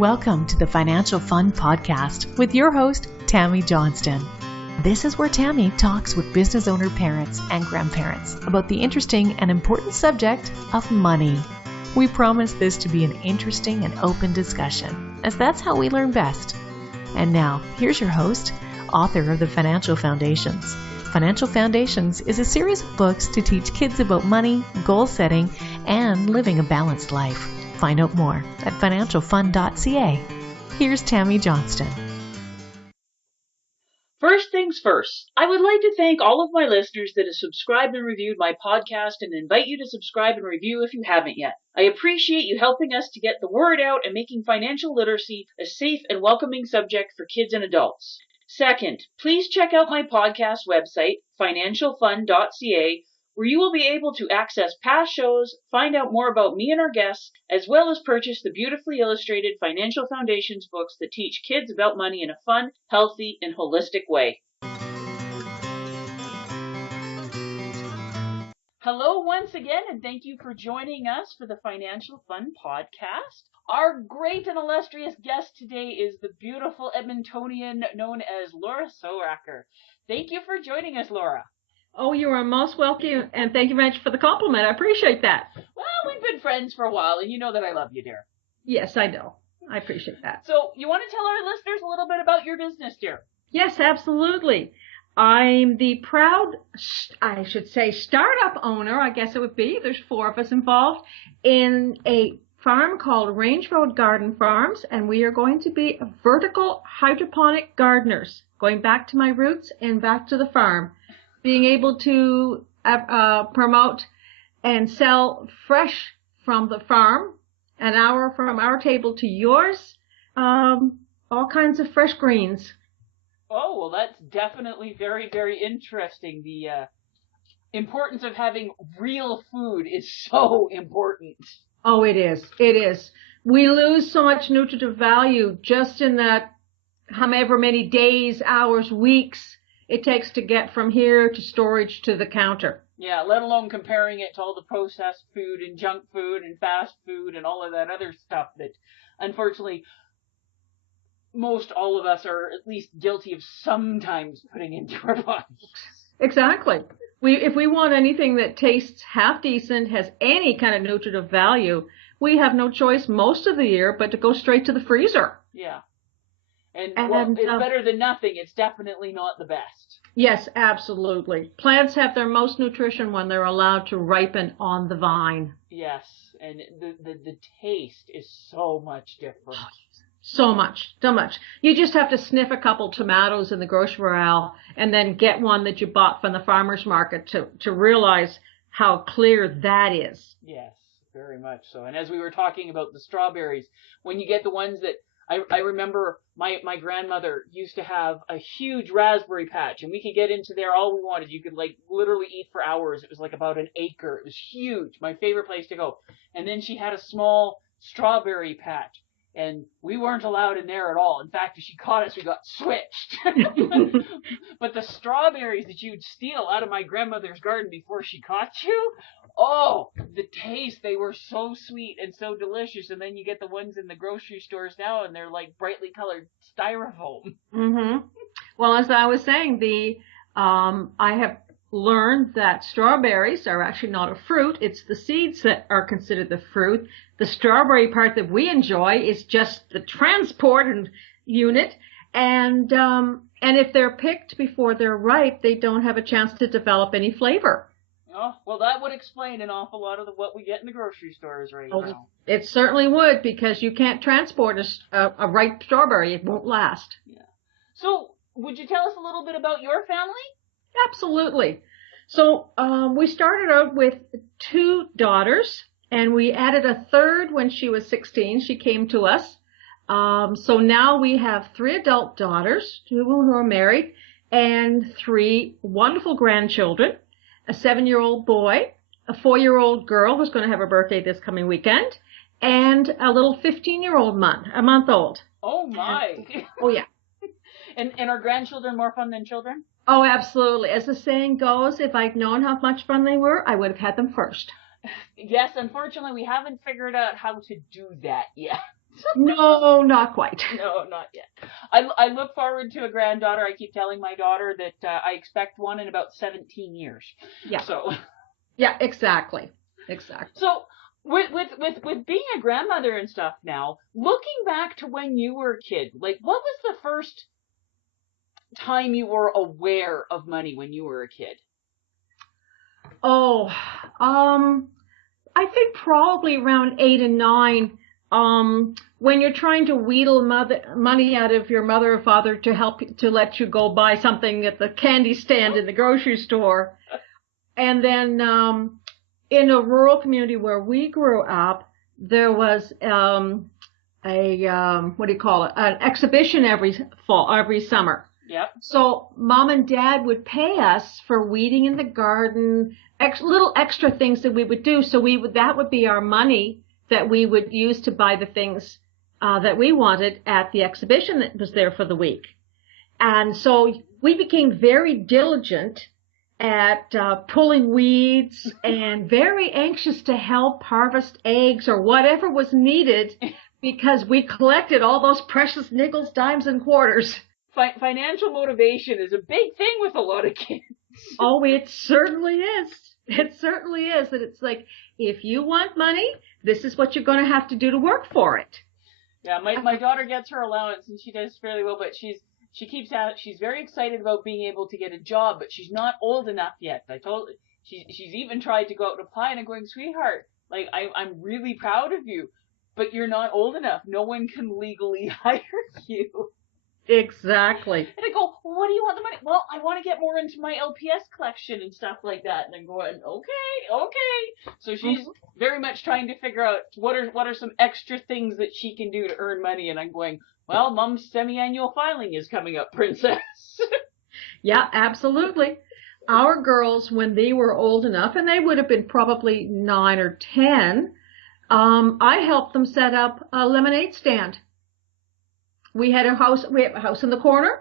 Welcome to the Financial Fun Podcast with your host, Tammy Johnston. This is where Tammy talks with business owner parents and grandparents about the interesting and important subject of money. We promise this to be an interesting and open discussion, as that's how we learn best. And now, here's your host, author of the Financial Foundations. Financial Foundations is a series of books to teach kids about money, goal setting, and living a balanced life. Find out more at financialfun.ca. Here's Tammy Johnston. First things first, I would like to thank all of my listeners that have subscribed and reviewed my podcast and invite you to subscribe and review if you haven't yet. I appreciate you helping us to get the word out and making financial literacy a safe and welcoming subject for kids and adults. Second, please check out my podcast website, financialfun.ca, where you will be able to access past shows, find out more about me and our guests, as well as purchase the beautifully illustrated Financial Foundations books that teach kids about money in a fun, healthy, and holistic way. Hello once again, and thank you for joining us for the Financial Fun Podcast. Our great and illustrious guest today is the beautiful Edmontonian known as Laura Saueracker. Thank you for joining us, Laura. Oh, you are most welcome, and thank you very much for the compliment. I appreciate that. Well, we've been friends for a while, and you know that I love you, dear. Yes, I know. I appreciate that. So, you want to tell our listeners a little bit about your business, dear? Yes, absolutely. I'm the proud, I should say, startup owner, I guess it would be. There's 4 of us involved in a farm called Range Road Garden Farms, and we are going to be vertical hydroponic gardeners, going back to my roots and back to the farm. Being able to promote and sell fresh from the farm, from our table to yours, all kinds of fresh greens. Oh, well, that's definitely very, very interesting. The importance of having real food is so important. Oh, it is. It is. We lose so much nutritive value just in that however many days, hours, weeks it takes to get from here to storage to the counter. Yeah, let alone comparing it to all the processed food and junk food and fast food and all of that other stuff that, unfortunately, most all of us are at least guilty of sometimes putting into our bodies. Exactly. If we want anything that tastes half decent, has any kind of nutritive value, we have no choice most of the year but to go straight to the freezer. Yeah. And well, it's better than nothing. It's definitely not the best. Yes, absolutely. Plants have their most nutrition when they're allowed to ripen on the vine. Yes, and the taste is so much different. So much. You just have to sniff a couple tomatoes in the grocery aisle and then get one that you bought from the farmer's market to realize how clear that is. Yes, very much so. And as we were talking about the strawberries, when you get the ones that I remember my grandmother used to have a huge raspberry patch, and we could get into there all we wanted. You could literally eat for hours. It was about an acre. It was huge. My favorite place to go. And then she had a small strawberry patch, and we weren't allowed in there at all. In fact, if she caught us, we got switched. But the strawberries that you'd steal out of my grandmother's garden before she caught you, oh, the taste, they were so sweet and so delicious. And then you get the ones in the grocery stores now, and they're like brightly colored styrofoam. Mm-hmm. Well, as I was saying, I have learned that strawberries are actually not a fruit. It's the seeds that are considered the fruit. The strawberry part that we enjoy is just the transport unit. And if they're picked before they're ripe, they don't have a chance to develop any flavor. Oh, well, that would explain an awful lot of what we get in the grocery stores right now. It certainly would, because you can't transport a ripe strawberry. It won't last. Yeah. So, would you tell us a little bit about your family? Absolutely. So, we started out with 2 daughters, and we added a third when she was 16. She came to us. So now we have 3 adult daughters, 2 who are married, and 3 wonderful grandchildren. A 7-year-old boy, a 4-year-old girl who's going to have her birthday this coming weekend, and a little 15-year-old a month old. Oh, my. Oh, yeah. And are grandchildren more fun than children? Oh, absolutely. As the saying goes, if I'd known how much fun they were, I would have had them first. Yes, unfortunately, we haven't figured out how to do that yet. No, not quite. No, not yet. I look forward to a granddaughter. I keep telling my daughter that I expect one in about 17 years. Yeah. So. Yeah, exactly. Exactly. So with being a grandmother and stuff now, looking back to when you were a kid, like what was the first time you were aware of money when you were a kid? Oh, I think probably around 8 and 9. When you're trying to wheedle money out of your mother or father to let you go buy something at the candy stand in the grocery store, and then in a rural community where we grew up, there was what do you call it? An exhibition every summer. Yep. So mom and dad would pay us for weeding in the garden, little extra things that we would do. So that would be our money that we would use to buy the things that we wanted at the exhibition that was there for the week. And so we became very diligent at pulling weeds and very anxious to help harvest eggs or whatever was needed because we collected all those precious nickels, dimes, and quarters. Financial motivation is a big thing with a lot of kids. Oh, it certainly is. It certainly is. That it's like, if you want money, this is what you're going to have to do to work for it. Yeah, my daughter gets her allowance and she does fairly well, but she's very excited about being able to get a job, but she's not old enough yet. I told her, she's even tried to go out and apply, and I'm going, sweetheart, like I'm really proud of you, but you're not old enough. No one can legally hire you. Exactly. And I go, well, what do you want the money? Well, I want to get more into my LPS collection and stuff like that. And I'm going, okay. So she's very much trying to figure out what are some extra things that she can do to earn money. And I'm going, well, Mom's semi-annual filing is coming up, Princess. Yeah, absolutely. Our girls, when they were old enough, and they would have been probably 9 or 10, I helped them set up a lemonade stand. We have a house in the corner,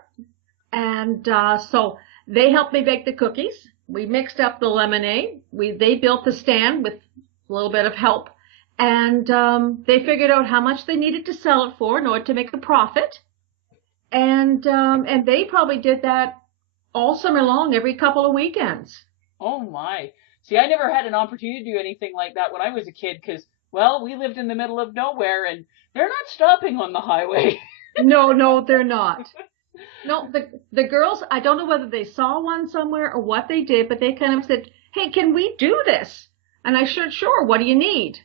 and so they helped me bake the cookies. We mixed up the lemonade. They built the stand with a little bit of help, and they figured out how much they needed to sell it for in order to make the profit. And they probably did that all summer long, every couple of weekends. Oh my! See, I never had an opportunity to do anything like that when I was a kid because, well, we lived in the middle of nowhere, and they're not stopping on the highway. No, they're not. No, the girls, I don't know whether they saw one somewhere or what they did, but they kind of said, hey, can we do this? And I said, sure, what do you need?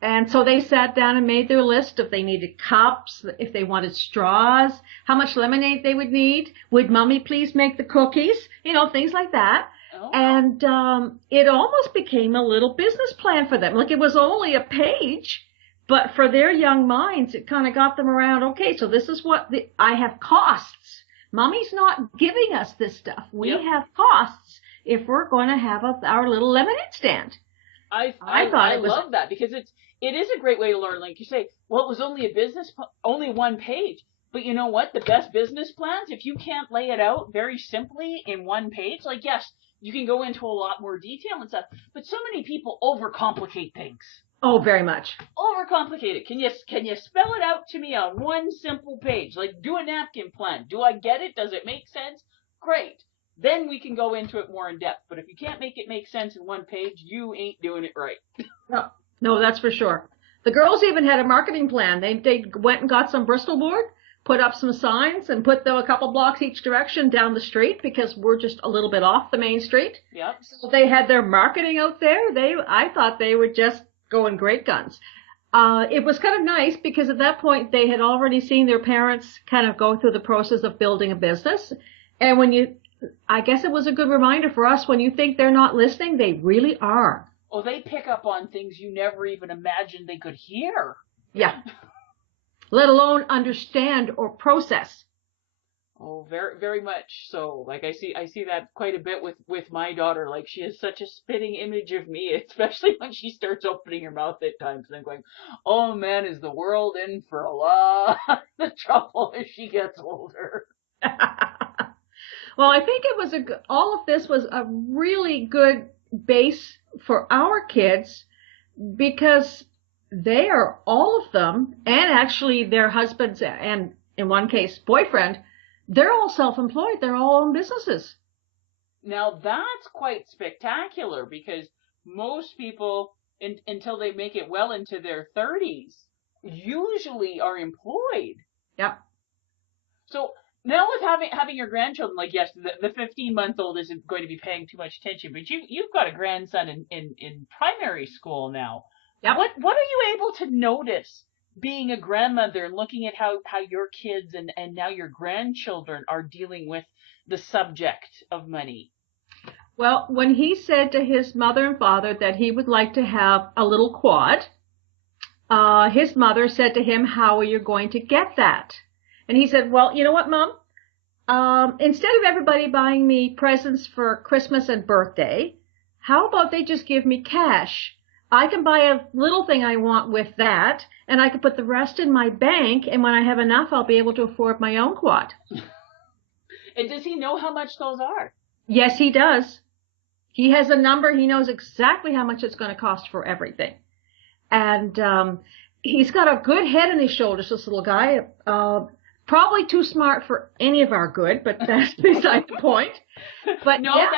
And so they sat down and made their list if they needed cups, if they wanted straws, how much lemonade they would need. Would Mommy please make the cookies? Things like that. Oh. And it almost became a little business plan for them. Like it was only a page. But for their young minds, it kind of got them around, okay, so this is what I have costs. Mommy's not giving us this stuff. We have costs if we're going to have our little lemonade stand. I love that because it is a great way to learn. Like you say, well, it was only only one page. But you know what? The best business plans, if you can't lay it out very simply in one page, like yes, you can go into a lot more detail and stuff. But so many people overcomplicate things. Oh, very much. Overcomplicated. Can you spell it out to me on one simple page? Like, do a napkin plan. Do I get it? Does it make sense? Great. Then we can go into it more in depth. But if you can't make it make sense in one page, you ain't doing it right. No, that's for sure. The girls even had a marketing plan. They went and got some Bristol board, put up some signs, and put them a couple blocks each direction down the street because we're just a little bit off the main street. Yep. So they had their marketing out there. I thought they were just going great guns. It was kind of nice because at that point they had already seen their parents kind of go through the process of building a business. And I guess it was a good reminder for us, when you think they're not listening, they really are. Oh, they pick up on things you never even imagined they could hear. Yeah. Let alone understand or process. Oh, very, very much so. Like I see that quite a bit with my daughter. Like she is such a spitting image of me, especially when she starts opening her mouth at times. And I'm going, oh man, is the world in for a lot of trouble as she gets older. Well, I think all of this was a really good base for our kids because they are, all of them, and actually their husbands and in one case boyfriend, they're all self-employed. They're all own businesses. Now that's quite spectacular, because most people, until they make it well into their 30s, usually are employed. Yep. So now with having your grandchildren, like, yes, the 15-month-old isn't going to be paying too much attention, but you've got a grandson in primary school now. Yep. What are you able to notice being a grandmother and looking at how your kids and now your grandchildren are dealing with the subject of money? Well, when he said to his mother and father that he would like to have a little quad, his mother said to him, "How are you going to get that?" And he said, "Well, you know what, Mom? Instead of everybody buying me presents for Christmas and birthday, how about they just give me cash? I can buy a little thing I want with that, and I can put the rest in my bank, and when I have enough, I'll be able to afford my own quad." And does he know how much those are? Yes, he does. He has a number. He knows exactly how much it's going to cost for everything. And he's got a good head on his shoulders, this little guy. Probably too smart for any of our good, but that's beside the point. But no, yeah.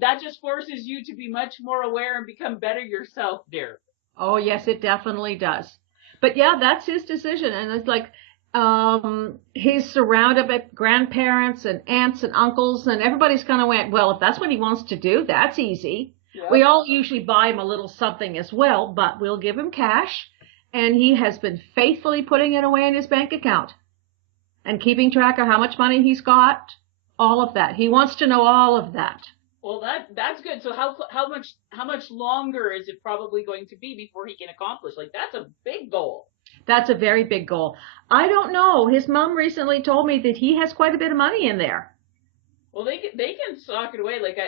that just forces you to be much more aware and become better yourself, dear. Oh, yes, it definitely does. But yeah, that's his decision. And it's like, he's surrounded by grandparents and aunts and uncles, and everybody's kind of went, well, if that's what he wants to do, that's easy. Yeah. We all usually buy him a little something as well, but we'll give him cash. And he has been faithfully putting it away in his bank account and keeping track of how much money he's got, all of that. He wants to know all of that. Well, that's good. So how much longer is it probably going to be before he can accomplish? Like, that's a big goal. That's a very big goal. I don't know. His mom recently told me that he has quite a bit of money in there. Well, they can sock it away. Like,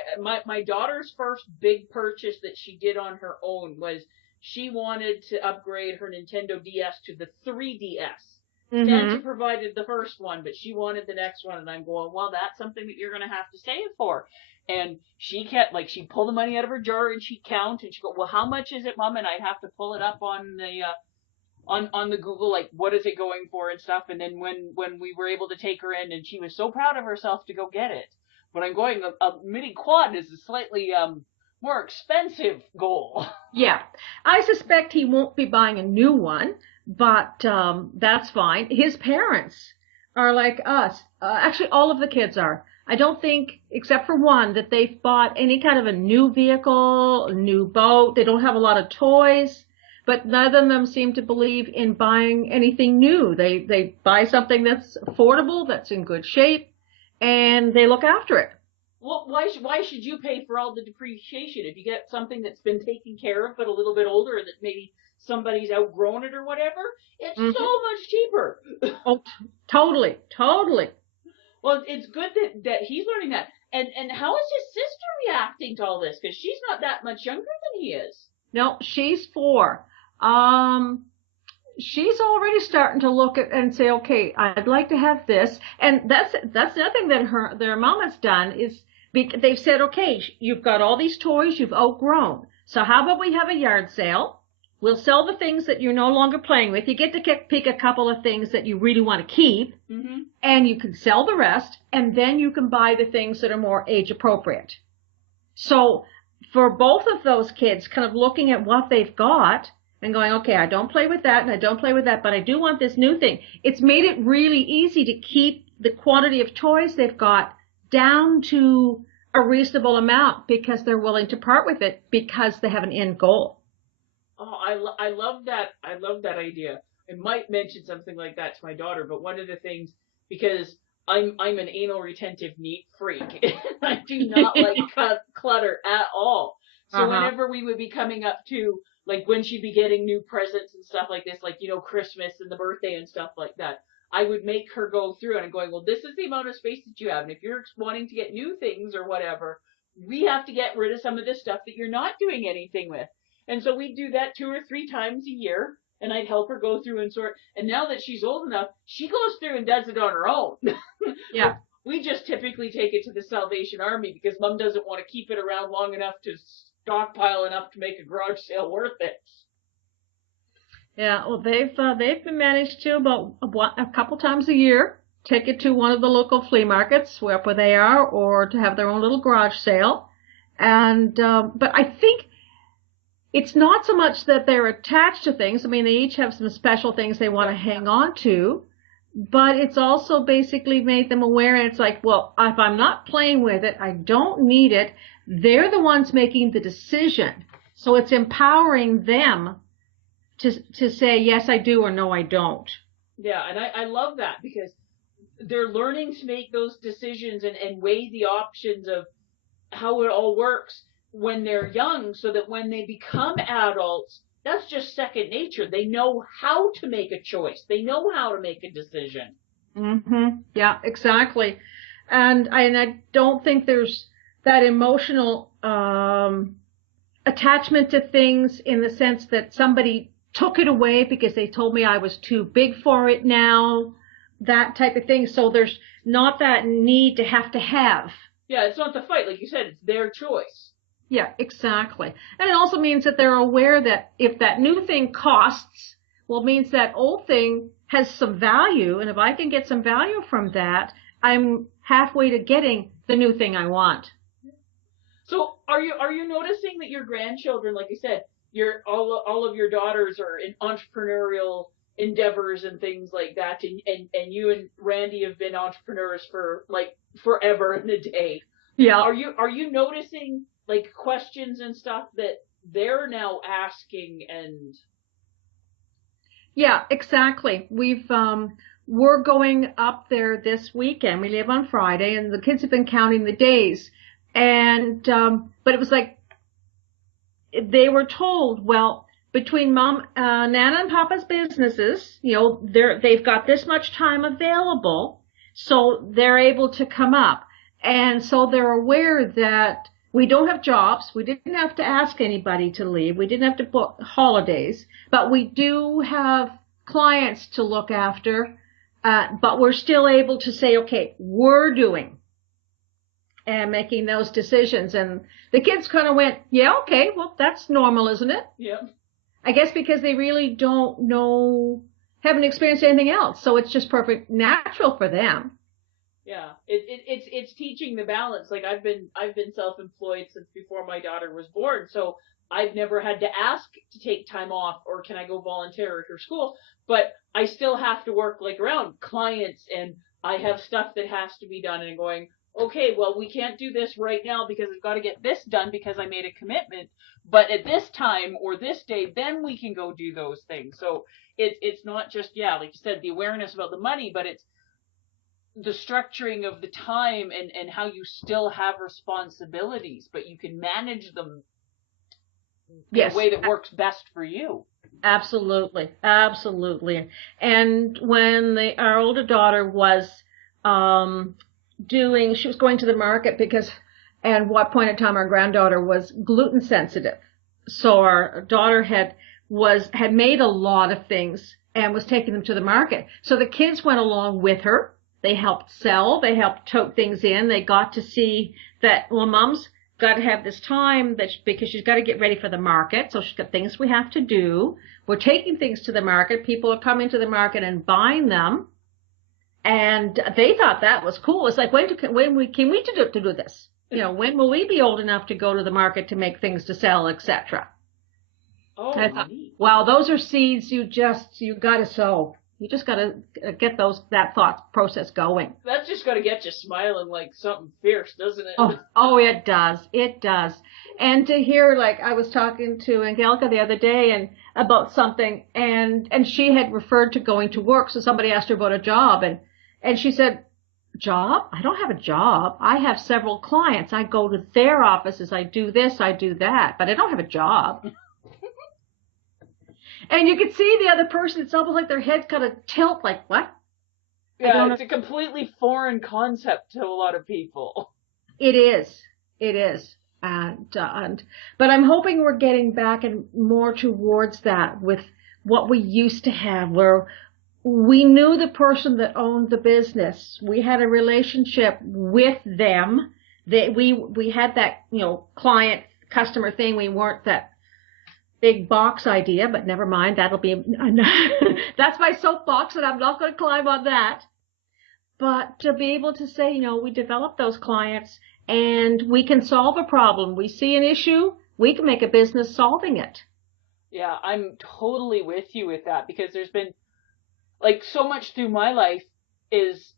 my daughter's first big purchase that she did on her own was she wanted to upgrade her Nintendo DS to the 3DS. Santa provided the first one, but she wanted the next one, and I'm going, well, that's something that you're going to have to save for. And she kept, like, she pulled the money out of her jar and she'd count, and she'd go, well, how much is it, Mom? And I'd have to pull it up on the on the Google, like, what is it going for and stuff. And then when we were able to take her in, and she was so proud of herself to go get it. But I'm going, a mini quad is a slightly more expensive goal. Yeah. I suspect he won't be buying a new one, but that's fine. His parents are like us. Actually, all of the kids are. I don't think, except for one, that they've bought any kind of a new vehicle, a new boat. They don't have a lot of toys. But none of them seem to believe in buying anything new. They buy something that's affordable, that's in good shape, and they look after it. Well, why should you pay for all the depreciation if you get something that's been taken care of but a little bit older, that maybe somebody's outgrown it or whatever? It's so much cheaper. Oh, totally. Well, it's good that he's learning that. And how is his sister reacting to all this? Because she's not that much younger than he is. No, she's 4. She's already starting to look at and say, okay, I'd like to have this. And that's another thing that their mom has done is they've said, okay, you've got all these toys you've outgrown. So how about we have a yard sale? We'll sell the things that you're no longer playing with. You get to pick a couple of things that you really want to keep, and you can sell the rest, and then you can buy the things that are more age appropriate. So for both of those kids, kind of looking at what they've got and going, okay, I don't play with that and I don't play with that, but I do want this new thing. It's made it really easy to keep the quantity of toys they've got down to a reasonable amount because they're willing to part with it because they have an end goal. Oh, I love that. I love that idea. I might mention something like that to my daughter, but one of the things, because I'm an anal retentive neat freak. I do not like clutter at all. So whenever we would be coming up to, like, when she'd be getting new presents and stuff like this, like, you know, Christmas and the birthday and stuff like that, I would make her go through it and going, well, this is the amount of space that you have. And if you're wanting to get new things or whatever, we have to get rid of some of this stuff that you're not doing anything with. And so we'd do that 2 or 3 times a year, and I'd help her go through and sort. And now that she's old enough, she goes through and does it on her own. Yeah. We just typically take it to the Salvation Army because Mom doesn't want to keep it around long enough to stockpile enough to make a garage sale worth it. Yeah, well, they've been managed to about a couple times a year take it to one of the local flea markets, where they are, or to have their own little garage sale. And but I think it's not so much that they're attached to things. I mean, they each have some special things they want to hang on to, but it's also basically made them aware. And it's like, well, if I'm not playing with it, I don't need it. They're the ones making the decision, so it's empowering them to say, yes, I do, or no, I don't. Yeah, and I love that, because they're learning to make those decisions and weigh the options of how it all works when they're young, so that when they become adults, that's just second nature. They know how to make a choice. They know how to make a decision. Mm-hmm. Yeah, exactly. And I don't think there's that emotional attachment to things, in the sense that somebody took it away because they told me I was too big for it now, that type of thing. So there's not that need to have. Yeah, it's not the fight. Like you said, it's their choice. Yeah, exactly. And it also means that they're aware that if that new thing costs, well, it means that old thing has some value. And if I can get some value from that, I'm halfway to getting the new thing I want. So are you noticing that your grandchildren, like you said, all of your daughters are in entrepreneurial endeavors and things like that, and you and Randy have been entrepreneurs for like forever and a day. Yeah. Are you noticing like questions and stuff that they're now asking? And yeah, exactly. We're going up there this weekend. We leave on Friday, and the kids have been counting the days. And but it was like they were told, well, between Nana and Papa's businesses, they've got this much time available, so they're able to come up. And so they're aware that we don't have jobs. We didn't have to ask anybody to leave. We didn't have to book holidays, but we do have clients to look after. But we're still able to say, okay, we're doing and making those decisions. And the kids kind of went, yeah, okay, well, that's normal, isn't it? yeah. I guess because they really haven't experienced anything else. So it's just perfect natural for them. Yeah, it's teaching the balance. Like I've been self-employed since before my daughter was born, so I've never had to ask to take time off or can I go volunteer at her school. But I still have to work like around clients, and I have stuff that has to be done, and going, okay, well, we can't do this right now because I've got to get this done because I made a commitment. But at this time or this day, then we can go do those things. So it's not just, like you said, the awareness about the money, but it's the structuring of the time and how you still have responsibilities, but you can manage them in a way that works best for you. Absolutely. Absolutely. And when our older daughter was she was going to the market because at what point in time our granddaughter was gluten sensitive. So our daughter had made a lot of things and was taking them to the market. So the kids went along with her. They helped sell. They helped tote things in. They got to see that, well, Mom's got to have this time because she's got to get ready for the market. So she's got things we have to do. We're taking things to the market. People are coming to the market and buying them. And they thought that was cool. It's like, when can we do this? When will we be old enough to go to the market to make things to sell, etc.? Oh, I thought, wow, those are seeds you got to sow. You just got to get that thought process going. That's just got to get you smiling like something fierce, doesn't it? Oh, it does. It does. And to hear, like, I was talking to Angelica the other day and about something, and she had referred to going to work. So somebody asked her about a job, and she said, job? I don't have a job. I have several clients. I go to their offices. I do this, I do that, but I don't have a job. And you could see the other person, it's almost like their head's kind of tilt, like, what? Yeah, it's a completely foreign concept to a lot of people. It is. But I'm hoping we're getting back and more towards that with what we used to have, where we knew the person that owned the business. We had a relationship with them. We had that, client, customer thing. We weren't that big box idea, but never mind. That'll be, that's my soapbox and I'm not going to climb on that. But to be able to say, we develop those clients and we can solve a problem. We see an issue, we can make a business solving it. Yeah, I'm totally with you with that, because there's been, like, so much through my life is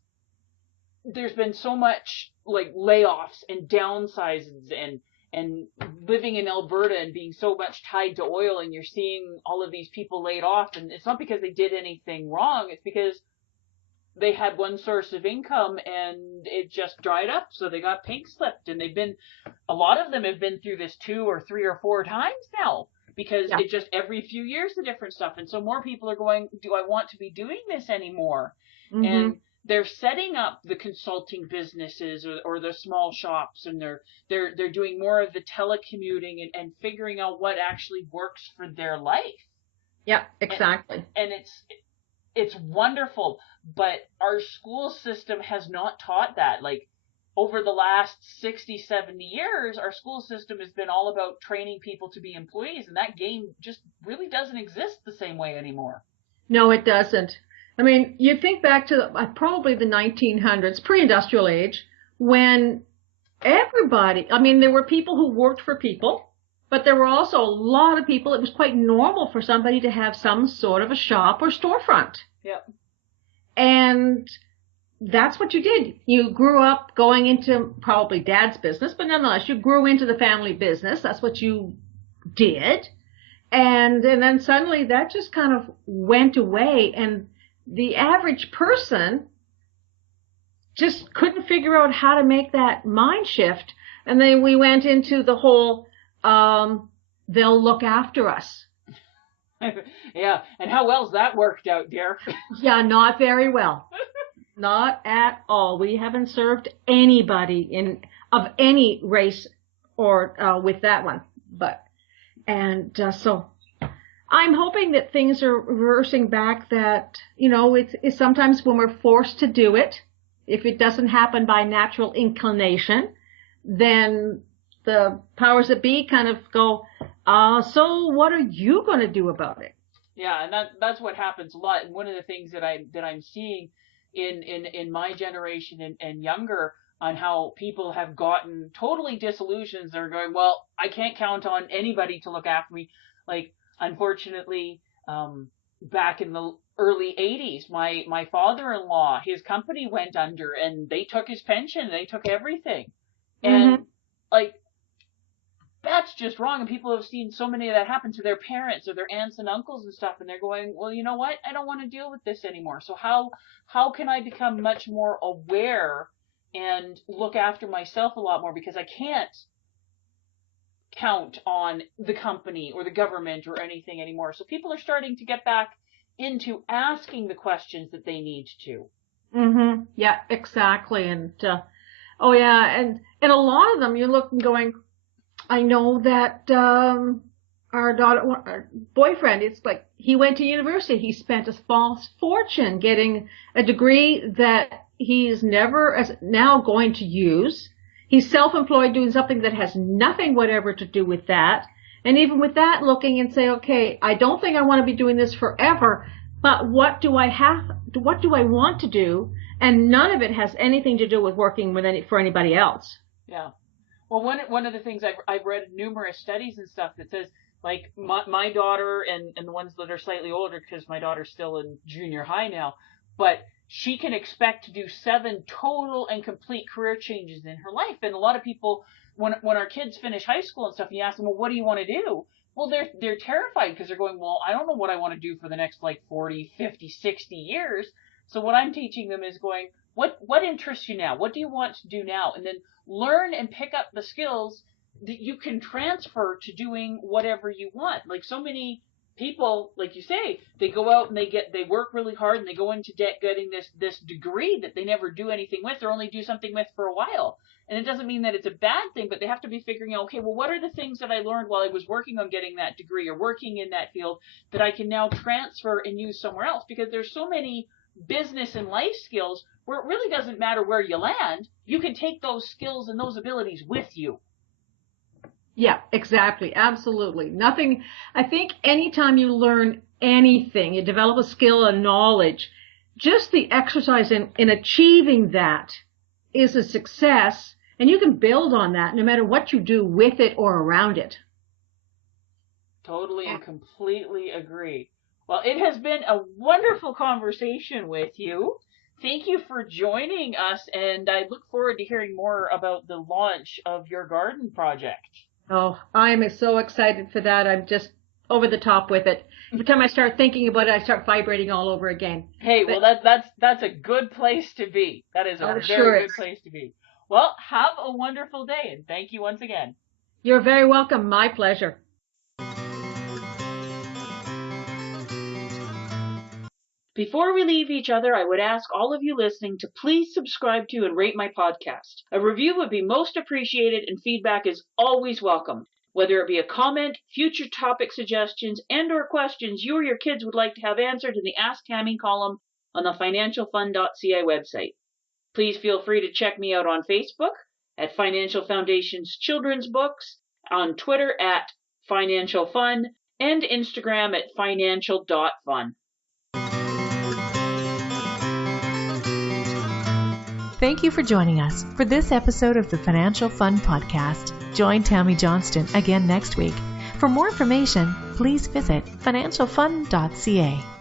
there's been so much, like, layoffs and downsizes and living in Alberta and being so much tied to oil, and you're seeing all of these people laid off, and it's not because they did anything wrong, it's because they had one source of income and it just dried up, so they got pink slipped, and a lot of them have been through this 2 or 3 or 4 times now, because it just every few years the different stuff, and so more people are going, do I want to be doing this anymore? Mm-hmm. And they're setting up the consulting businesses or the small shops, and they're doing more of the telecommuting and figuring out what actually works for their life. Yeah, exactly. And it's wonderful, but our school system has not taught that. Like, over the last 60, 70 years, our school system has been all about training people to be employees, and that game just really doesn't exist the same way anymore. No, it doesn't. I mean, you think back to probably the 1900s, pre-industrial age, when everybody, there were people who worked for people, but there were also a lot of people, it was quite normal for somebody to have some sort of a shop or storefront. Yep. And that's what you did. You grew up going into probably dad's business, but nonetheless, you grew into the family business. That's what you did. And then suddenly that just kind of went away, and the average person just couldn't figure out how to make that mind shift. And then we went into the whole, they'll look after us. Yeah, and how well's that worked out, dear? Yeah, not very well. Not at all. We haven't served anybody of any race or with that one. So I'm hoping that things are reversing back, that, it's sometimes when we're forced to do it, if it doesn't happen by natural inclination, then the powers that be kind of go, so what are you going to do about it? Yeah, and that's what happens a lot. And one of the things that I'm seeing in my generation and younger, on how people have gotten totally disillusioned. They're going, well, I can't count on anybody to look after me. Like, unfortunately, back in the early 80s, my father-in-law, his company went under, and they took his pension, they took everything. And like, that's just wrong. And people have seen so many of that happen to their parents or their aunts and uncles and stuff, and they're going, well, you know what? I don't want to deal with this anymore. So how can I become much more aware and look after myself a lot more, because I can't count on the company or the government or anything anymore. So people are starting to get back into asking the questions that they need to. Yeah, exactly. And and a lot of them, you look and going, I know that our boyfriend, it's like he went to university. He spent a false fortune getting a degree that he's never now going to use. He's self-employed doing something that has nothing whatever to do with that. And even with that, looking and say, okay, I don't think I want to be doing this forever, but what do I want to do? And none of it has anything to do with working for anybody else. Yeah. Well, one of the things I've read numerous studies and stuff that says, like, my daughter and the ones that are slightly older, because my daughter's still in junior high now, but she can expect to do 7 total and complete career changes in her life. And a lot of people, when our kids finish high school and stuff, and you ask them, well, what do you want to do? Well, they're terrified, because they're going, well, I don't know what I want to do for the next, like, 40, 50, 60 years. So what I'm teaching them is going, what interests you now? What do you want to do now? And then learn and pick up the skills that you can transfer to doing whatever you want. Like, so many people, like you say, they go out and they work really hard, and they go into debt getting this degree that they never do anything with, or only do something with for a while. And it doesn't mean that it's a bad thing, but they have to be figuring out, okay, well, what are the things that I learned while I was working on getting that degree or working in that field that I can now transfer and use somewhere else? Because there's so many business and life skills where it really doesn't matter where you land. You can take those skills and those abilities with you. Yeah, exactly. Absolutely. Nothing. I think anytime you learn anything, you develop a skill and knowledge, just the exercise in achieving that is a success, and you can build on that no matter what you do with it or around it. Totally and completely agree. Well, it has been a wonderful conversation with you. Thank you for joining us, and I look forward to hearing more about the launch of your garden project. Oh, I am so excited for that. I'm just over the top with it. Every time I start thinking about it, I start vibrating all over again. Hey, well, that's a good place to be. That is a very good place to be. Well, have a wonderful day, and thank you once again. You're very welcome. My pleasure. Before we leave each other, I would ask all of you listening to please subscribe to and rate my podcast. A review would be most appreciated, and feedback is always welcome. Whether it be a comment, future topic suggestions, and or questions you or your kids would like to have answered in the Ask Tammy column on the financialfund.ca website. Please feel free to check me out on Facebook at Financial Foundation's Children's Books, on Twitter at Financial Fund, and Instagram at financial.fun. Thank you for joining us for this episode of the Financial Fund Podcast. Join Tammy Johnston again next week. For more information, please visit financialfund.ca.